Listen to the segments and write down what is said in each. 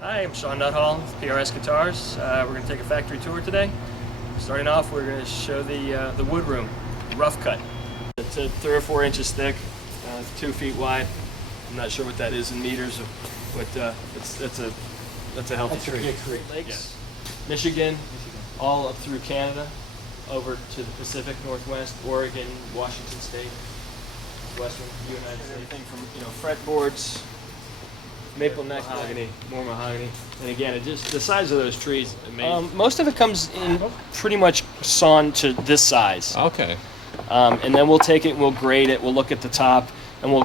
Hi, I'm Shawn Nuthall with PRS Guitars. We're going to take a factory tour today. Starting off, we're going to show the wood room, rough cut. It's 3 or 4 inches thick, 2 feet wide. I'm not sure what that is in meters, but that's a healthy tree. Lakes, yeah. Michigan, all up through Canada, over to the Pacific Northwest, Oregon, Washington State, Western United States. Everything from fretboards, maple neck, mahogany, more mahogany, and again, the size of those trees. Most of it comes in pretty much sawn to this size. Okay. And then we'll take it, we'll grade it, we'll look at the top, and we'll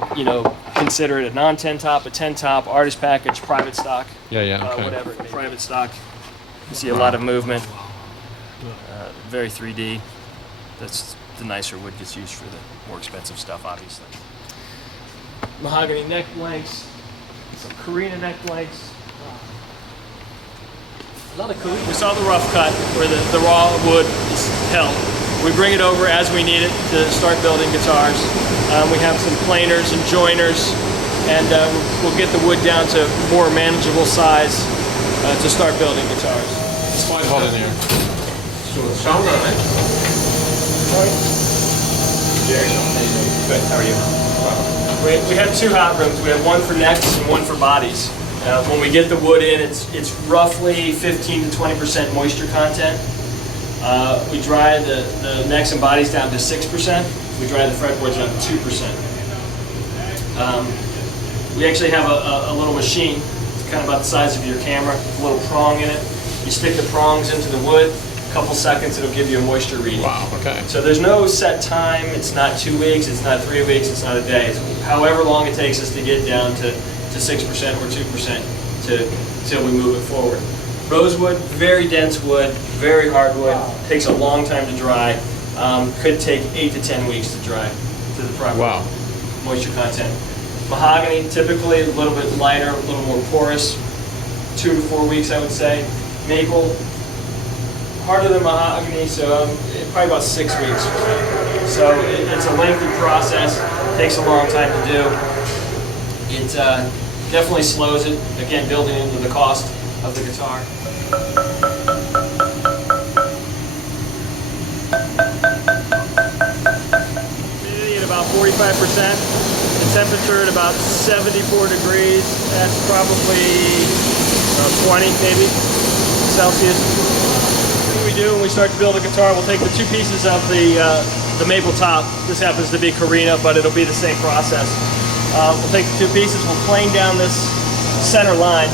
consider it a non-10 top, a 10 top, artist package, private stock. Yeah. Okay. Whatever, private stock. You see a lot of movement. Very 3D. That's the nicer wood gets used for the more expensive stuff, obviously. Mahogany neck lengths. Some Carina neck lengths. We saw the rough cut where the raw wood is held. We bring it over as we need it to start building guitars. We have some planers and joiners, and we'll get the wood down to more manageable size to start building guitars. It's quite hot in here. Shawn, Good. How are you? We have 2 hot rooms. We have one for necks and one for bodies. When we get the wood in, it's roughly 15 to 20% moisture content. We dry the necks and bodies down to 6%. We dry the fretboards down to 2%. We actually have a little machine. It's kind of about the size of your camera. With a little prong in it. You stick the prongs into the wood. Couple seconds, it'll give you a moisture reading. Wow, okay. So there's no set time. It's not 2 weeks, it's not 3 weeks, it's not a day. It's however long it takes us to get down to 6% or 2% till we move it forward. Rosewood, very dense wood, very hard wood, takes a long time to dry. Could take 8 to 10 weeks to dry to the proper moisture content. Mahogany, typically a little bit lighter, a little more porous, 2 to 4 weeks I would say. Maple, harder than mahogany, so probably about 6 weeks. So it's a lengthy process, takes a long time to do. It definitely slows it, again, building into the cost of the guitar. Humidity at about 45%, the temperature at about 74 degrees, that's probably 20 maybe Celsius. We do when we start to build a guitar, we'll take the 2 pieces of the maple top. This happens to be Carina, but it'll be the same process. We'll take the 2 pieces, we'll plane down this center line.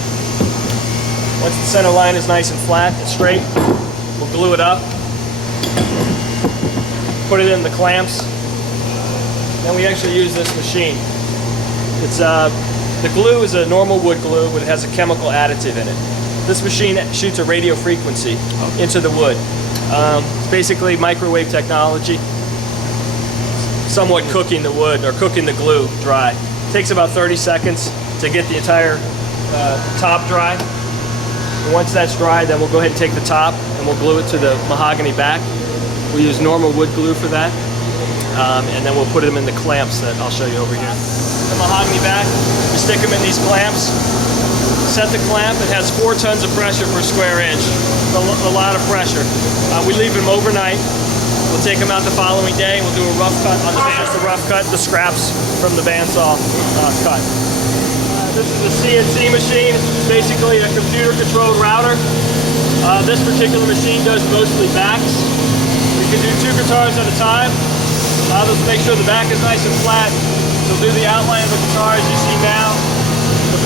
Once the center line is nice and flat and straight, we'll glue it up, put it in the clamps. Then we actually use this machine. It's the glue is a normal wood glue, but it has a chemical additive in it. This machine shoots a radio frequency into the wood. It's basically microwave technology, somewhat cooking the wood or cooking the glue dry. It takes about 30 seconds to get the entire top dry. And once that's dry, then we'll go ahead and take the top and we'll glue it to the mahogany back. We use normal wood glue for that. And then we'll put them in the clamps that I'll show you over here. The mahogany back, we stick them in these clamps. Set the clamp, it has 4 tons of pressure per square inch, a lot of pressure. We leave them overnight. We'll take them out the following day, we'll do a rough cut on the band, the rough cut, the scraps from the bandsaw cut. This is a CNC machine, it's basically a computer-controlled router. This particular machine does mostly backs. You can do 2 guitars at a time. This will make sure the back is nice and flat. It'll do the outline of the guitar as you see now.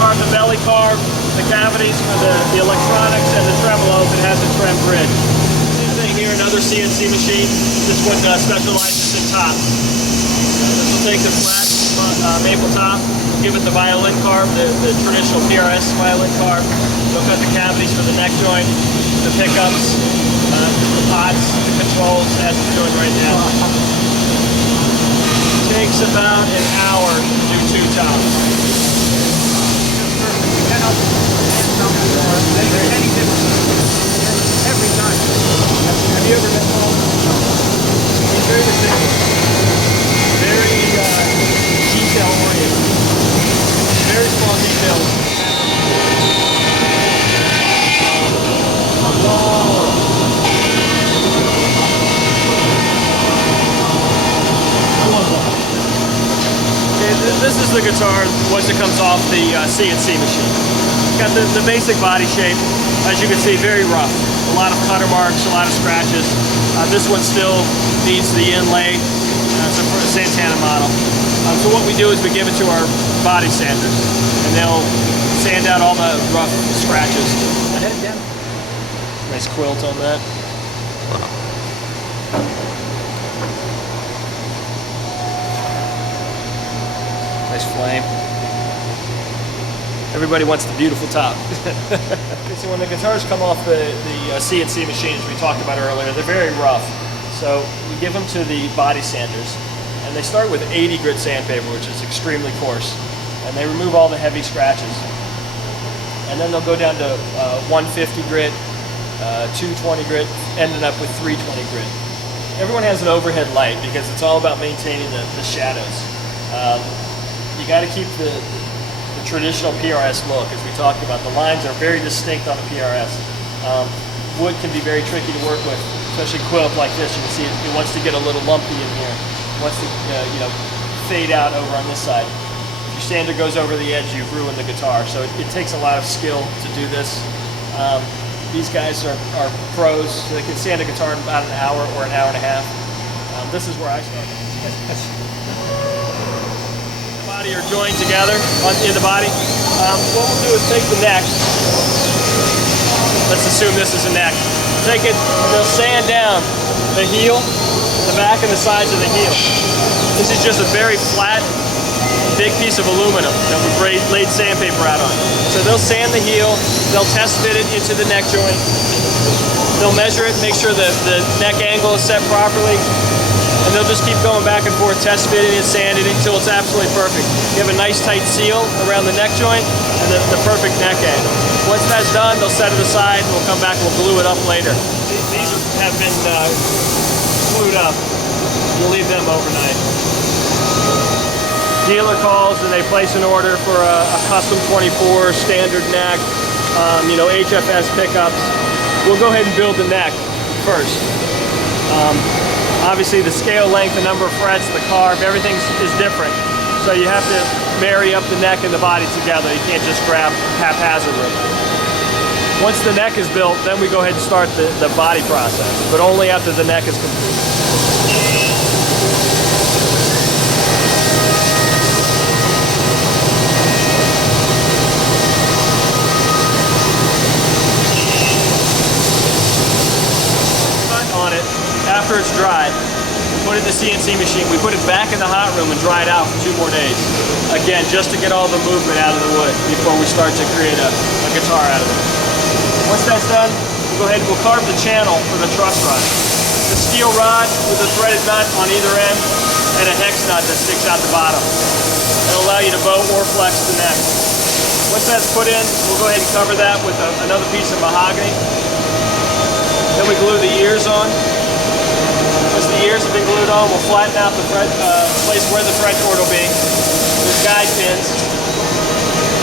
The belly carve, the cavities for the electronics, and the tremolo if it has a trem bridge. Same thing here, another CNC machine. This one specializes in top. This will take the flat maple top, give it the violin carve, the traditional PRS violin carve. It'll cut the cavities for the neck joint, the pickups, the pots, the controls, as it's doing right now. It takes about an hour to do 2 tops. Any difference every time. Have you ever been home? It's very meticulous, very detail oriented, very small details. guitar once it comes off the CNC machine. Got the basic body shape, as you can see, very rough. A lot of cutter marks, a lot of scratches. This one still needs the inlay. It's a Santana model. So what we do is we give it to our body sanders, and they'll sand out all the rough scratches. Nice quilt on that. Nice flame. Everybody wants the beautiful top. So when the guitars come off the CNC machines we talked about earlier, they're very rough. So we give them to the body sanders, and they start with 80 grit sandpaper, which is extremely coarse, and they remove all the heavy scratches. And then they'll go down to 150 grit, 220 grit, ending up with 320 grit. Everyone has an overhead light because it's all about maintaining the shadows. You got to keep the traditional PRS look, as we talked about. The lines are very distinct on the PRS. Wood can be very tricky to work with, especially quilt like this. You can see it wants to get a little lumpy in here. It wants to fade out over on this side. If your sander goes over the edge, you've ruined the guitar. So it takes a lot of skill to do this. These guys are pros, so they can sand a guitar in about an hour or an hour and a half. This is where I started. Body are joined together in the body. What we'll do is take the neck. Let's assume this is a neck. Take it, and they'll sand down the heel, the back and the sides of the heel. This is just a very flat, big piece of aluminum that we've laid sandpaper out on. So they'll sand the heel, they'll test fit it into the neck joint. They'll measure it, make sure that the neck angle is set properly. And they'll just keep going back and forth, test fitting and sanding it until it's absolutely perfect. You have a nice tight seal around the neck joint and the perfect neck angle. Once that's done, they'll set it aside and we'll come back and we'll glue it up later. These have been glued up. We'll leave them overnight. Dealer calls and they place an order for a custom 24 standard neck, HFS pickups. We'll go ahead and build the neck first. Obviously the scale length, the number of frets, the carb, everything is different. So you have to marry up the neck and the body together. You can't just grab haphazardly. Once the neck is built, then we go ahead and start the body process, but only after the neck is complete. After it's dried, we put it in the CNC machine. We put it back in the hot room and dry it out for 2 more days. Again, just to get all the movement out of the wood before we start to create a guitar out of it. Once that's done, we'll go ahead and we'll carve the channel for the truss rod. The steel rod with a threaded nut on either end and a hex nut that sticks out the bottom. It'll allow you to bow or flex the neck. Once that's put in, we'll go ahead and cover that with another piece of mahogany. Then we glue the ears on. Once the ears have been glued on, we'll flatten out the place where the fretboard will be. There's guide pins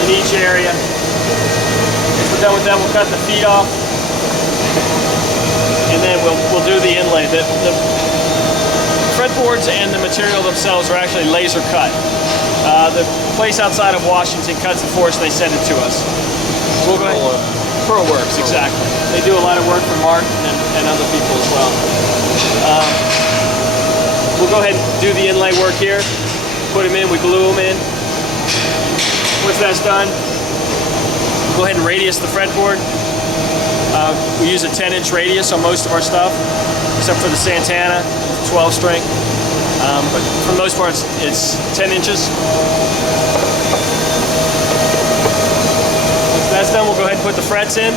in each area. Once we're done with that, we'll cut the feet off, and then we'll do the inlay. The fretboards and the material themselves are actually laser cut. The place outside of Washington cuts it for us, and they send it to us. We'll go ahead. ProWorks, exactly. They do a lot of work for Mark and other people as well. We'll go ahead and do the inlay work here. Put them in, we glue them in. Once that's done, we'll go ahead and radius the fretboard. We use a 10-inch radius on most of our stuff, except for the Santana, 12 string. But for the most part, it's 10 inches. Once that's done, we'll go ahead and put the frets in.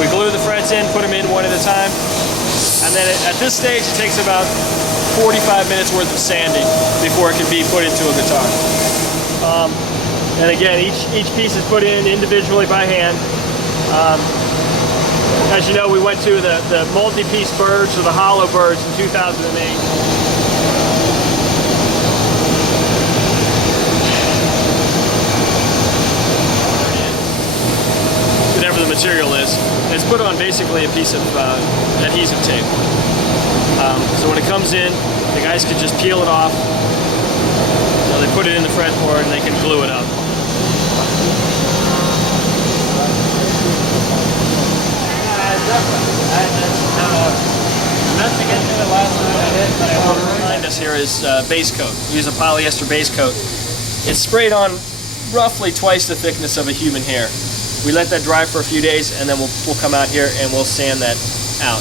We glue the frets in, put them in one at a time. And then at this stage, it takes about 45 minutes worth of sanding before it can be put into a guitar. And again, each piece is put in individually by hand. As you know, we went to the multi-piece birds or the hollow birds in 2008. Whatever the material is, it's put on basically a piece of adhesive tape. So when it comes in, the guys can just peel it off. They put it in the fretboard and they can glue it up. Behind us here is base coat. We use a polyester base coat. It's sprayed on roughly twice the thickness of a human hair. We let that dry for a few days and then we'll come out here and we'll sand that out.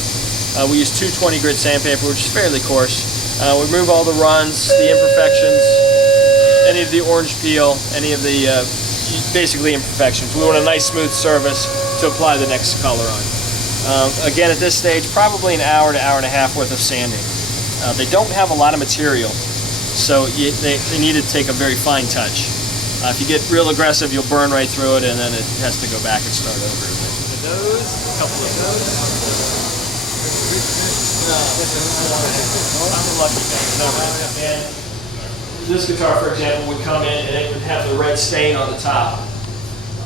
We use 220 grit sandpaper, which is fairly coarse. We remove all the runs, the imperfections, any of the orange peel, any of the basically imperfections. We want a nice smooth surface to apply the next color on. Again, at this stage, probably an hour to hour and a half worth of sanding. They don't have a lot of material, so they need to take a very fine touch. If you get real aggressive, you'll burn right through it, and then it has to go back and start over. Those, a couple of those. I'm a lucky guy. And this guitar, for example, would come in and it would have the red stain on the top.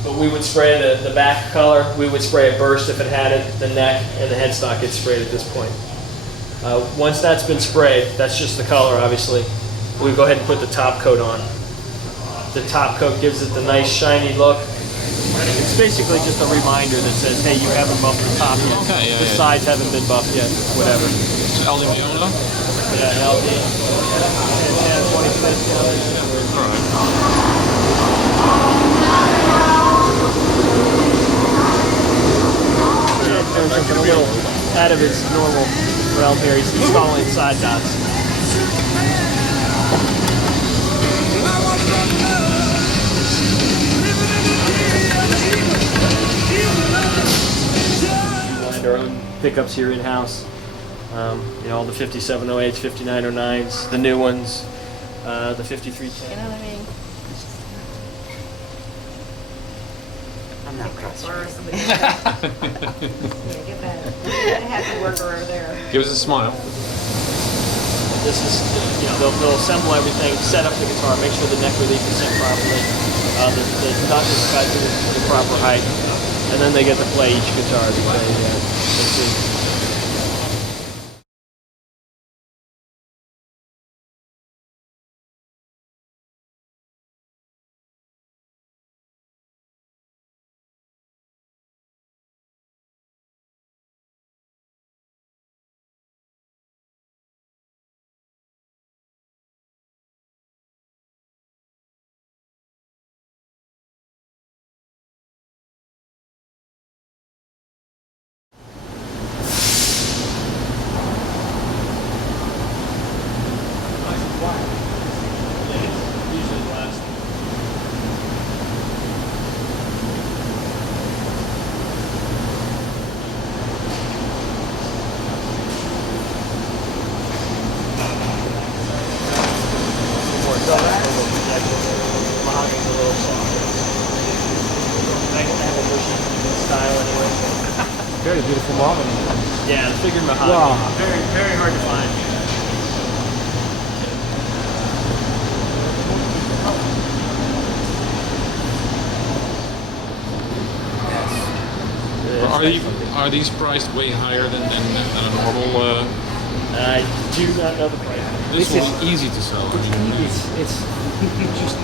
But we would spray the back color. We would spray a burst if it had it. The neck and the headstock gets sprayed at this point. Once that's been sprayed, that's just the color, obviously. We go ahead and put the top coat on. The top coat gives it the nice shiny look. It's basically just a reminder that says, hey, you haven't buffed the top yet. Okay, the sides haven't been buffed yet, whatever. It's LD Viola? Yeah, LD. Yeah, 20 a little out of his normal realm here. He's installing side dots. Our own pickups here in-house. You know, all the 5708s, 5909s, the new ones, the 5310. You know what I mean? I'm not cross. Get that happy worker over there. Give us a smile. This is, you know, they'll assemble everything, set up the guitar, make sure the neck relief is set properly, the nut is cut to the proper height, and then they get to play each guitar that they see. Mahogany's a little softer. I have a bushy style anyway. Very beautiful mahogany. Yeah, the figured mahogany. Wow. Very, very hard to find. Are these priced way higher than a normal? I do not know the price. This is easy to sell. It's just